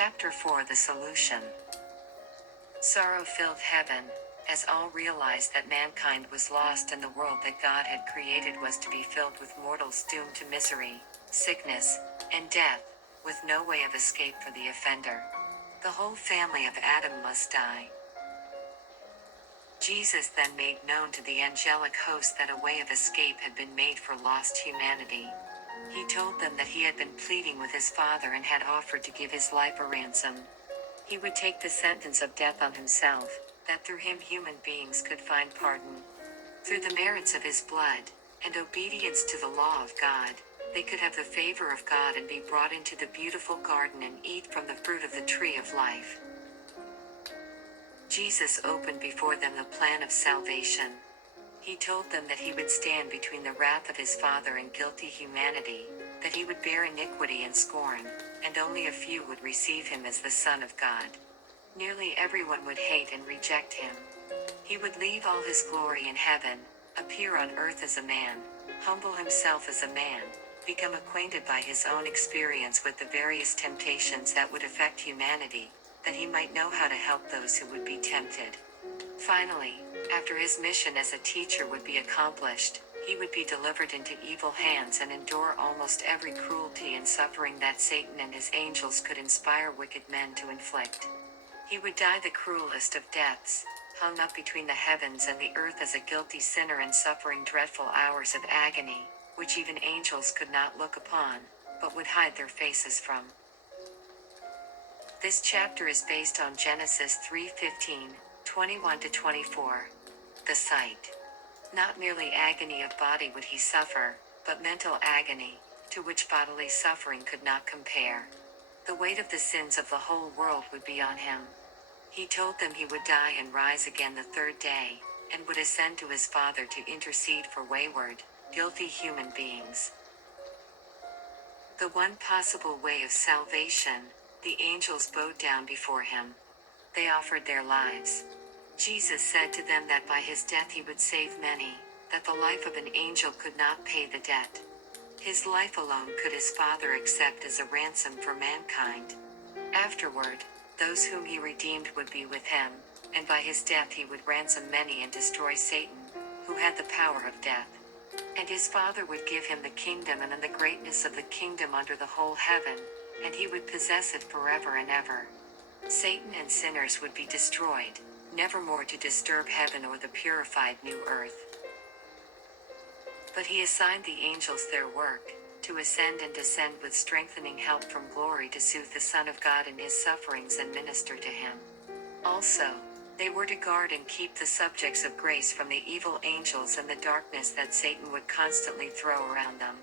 Chapter 4: The Solution. Sorrow filled heaven, as all realized that mankind was lost and the world that God had created was to be filled with mortals doomed to misery, sickness, and death, with no way of escape for the offender. The whole family of Adam must die. Jesus then made known to the angelic host that a way of escape had been made for lost humanity. He told them that he had been pleading with his Father and had offered to give his life a ransom. He would take the sentence of death on himself, that through him human beings could find pardon. Through the merits of his blood, and obedience to the law of God, they could have the favor of God and be brought into the beautiful garden and eat from the fruit of the tree of life. Jesus opened before them the plan of salvation. He told them that he would stand between the wrath of his Father and guilty humanity, that he would bear iniquity and scorn, and only a few would receive him as the Son of God. Nearly everyone would hate and reject him. He would leave all his glory in heaven, appear on earth as a man, humble himself as a man, become acquainted by his own experience with the various temptations that would affect humanity, that he might know how to help those who would be tempted. Finally, after his mission as a teacher would be accomplished, he would be delivered into evil hands and endure almost every cruelty and suffering that Satan and his angels could inspire wicked men to inflict. He would die the cruelest of deaths, hung up between the heavens and the earth as a guilty sinner and suffering dreadful hours of agony, which even angels could not look upon, but would hide their faces from. This chapter is based on Genesis 3:15, 21-24. The sight. Not merely agony of body would he suffer, but mental agony, to which bodily suffering could not compare. The weight of the sins of the whole world would be on him. He told them he would die and rise again the third day, and would ascend to his Father to intercede for wayward, guilty human beings. The one possible way of salvation, the angels bowed down before him. They offered their lives. Jesus said to them that by his death he would save many, that the life of an angel could not pay the debt. His life alone could his Father accept as a ransom for mankind. Afterward, those whom he redeemed would be with him, and by his death he would ransom many and destroy Satan, who had the power of death. And his Father would give him the kingdom and the greatness of the kingdom under the whole heaven, and he would possess it forever and ever. Satan and sinners would be destroyed, never more to disturb heaven or the purified new earth. But he assigned the angels their work, to ascend and descend with strengthening help from glory to soothe the Son of God in his sufferings and minister to him. Also, they were to guard and keep the subjects of grace from the evil angels and the darkness that Satan would constantly throw around them.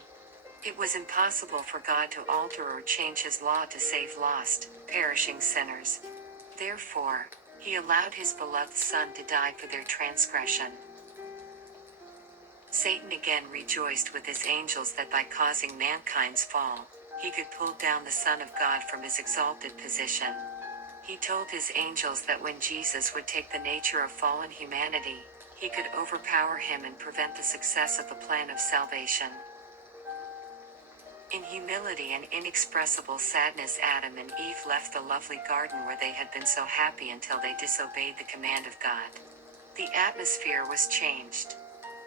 It was impossible for God to alter or change his law to save lost, perishing sinners. Therefore, he allowed his beloved Son to die for their transgression. Satan again rejoiced with his angels that by causing mankind's fall, he could pull down the Son of God from his exalted position. He told his angels that when Jesus would take the nature of fallen humanity, he could overpower him and prevent the success of the plan of salvation. In humility and inexpressible sadness, Adam and Eve left the lovely garden where they had been so happy until they disobeyed the command of God. The atmosphere was changed.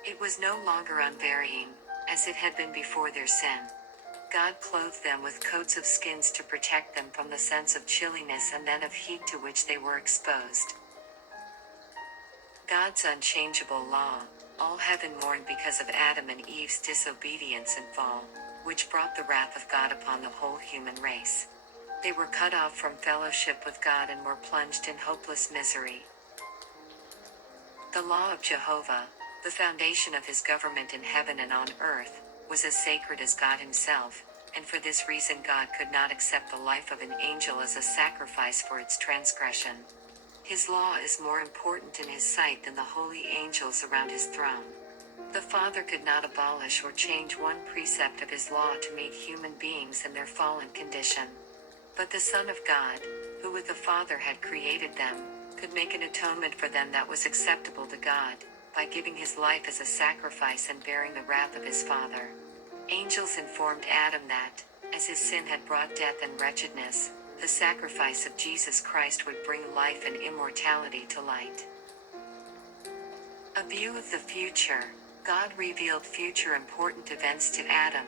It was no longer unvarying, as it had been before their sin. God clothed them with coats of skins to protect them from the sense of chilliness and then of heat to which they were exposed. God's unchangeable law, all heaven mourned because of Adam and Eve's disobedience and fall, which brought the wrath of God upon the whole human race. They were cut off from fellowship with God and were plunged in hopeless misery. The law of Jehovah, the foundation of his government in heaven and on earth, was as sacred as God himself, and for this reason God could not accept the life of an angel as a sacrifice for its transgression. His law is more important in his sight than the holy angels around his throne. The Father could not abolish or change one precept of his law to meet human beings in their fallen condition. But the Son of God, who with the Father had created them, could make an atonement for them that was acceptable to God, by giving his life as a sacrifice and bearing the wrath of his Father. Angels informed Adam that, as his sin had brought death and wretchedness, the sacrifice of Jesus Christ would bring life and immortality to light. A view of the future. God revealed future important events to Adam,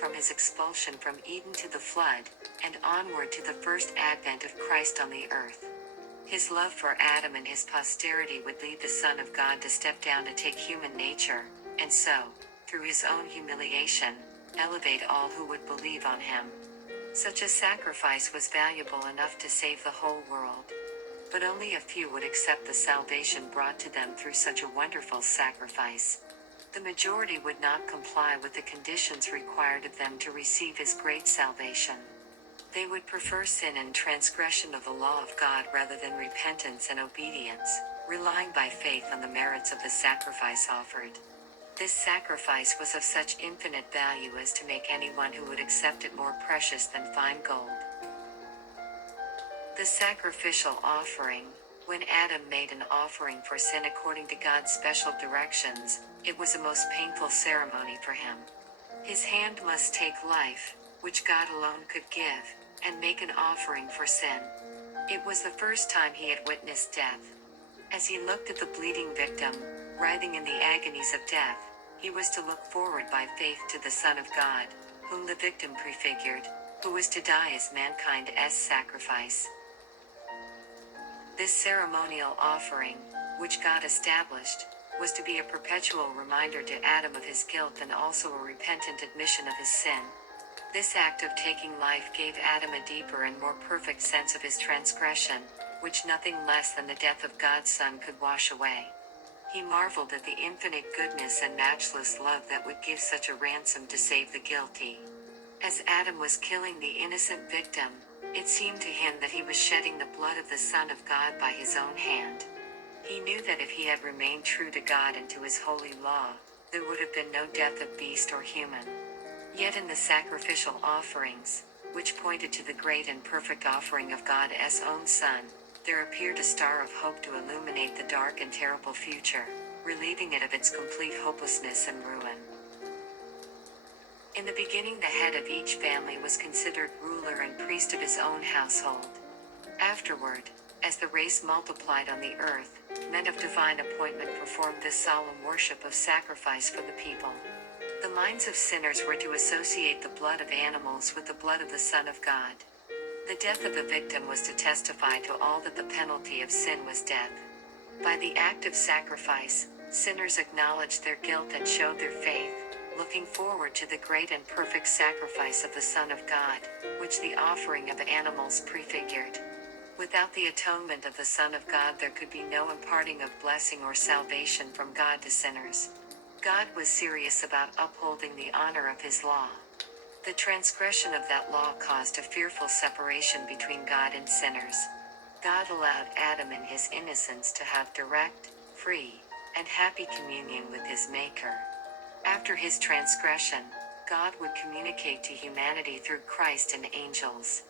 from his expulsion from Eden to the flood, and onward to the first advent of Christ on the earth. His love for Adam and his posterity would lead the Son of God to step down to take human nature, and so, through his own humiliation, elevate all who would believe on him. Such a sacrifice was valuable enough to save the whole world. But only a few would accept the salvation brought to them through such a wonderful sacrifice. The majority would not comply with the conditions required of them to receive his great salvation. They would prefer sin and transgression of the law of God rather than repentance and obedience, relying by faith on the merits of the sacrifice offered. This sacrifice was of such infinite value as to make anyone who would accept it more precious than fine gold. The sacrificial offering. When Adam made an offering for sin according to God's special directions, it was a most painful ceremony for him. His hand must take life, which God alone could give, and make an offering for sin. It was the first time he had witnessed death. As he looked at the bleeding victim, writhing in the agonies of death, he was to look forward by faith to the Son of God, whom the victim prefigured, who was to die as mankind's sacrifice. This ceremonial offering, which God established, was to be a perpetual reminder to Adam of his guilt and also a repentant admission of his sin. This act of taking life gave Adam a deeper and more perfect sense of his transgression, which nothing less than the death of God's Son could wash away. He marveled at the infinite goodness and matchless love that would give such a ransom to save the guilty. As Adam was killing the innocent victim, it seemed to him that he was shedding the blood of the Son of God by his own hand. He knew that if he had remained true to God and to his holy law, there would have been no death of beast or human. Yet in the sacrificial offerings, which pointed to the great and perfect offering of God's own Son, there appeared a star of hope to illuminate the dark and terrible future, relieving it of its complete hopelessness and ruin. In the beginning, the head of each family was considered ruler and priest of his own household. Afterward, as the race multiplied on the earth, men of divine appointment performed this solemn worship of sacrifice for the people. The minds of sinners were to associate the blood of animals with the blood of the Son of God. The death of a victim was to testify to all that the penalty of sin was death. By the act of sacrifice, sinners acknowledged their guilt and showed their faith, looking forward to the great and perfect sacrifice of the Son of God, which the offering of animals prefigured. Without the atonement of the Son of God, there could be no imparting of blessing or salvation from God to sinners. God was serious about upholding the honor of his law. The transgression of that law caused a fearful separation between God and sinners. God allowed Adam in his innocence to have direct, free, and happy communion with his Maker. After his transgression, God would communicate to humanity through Christ and angels.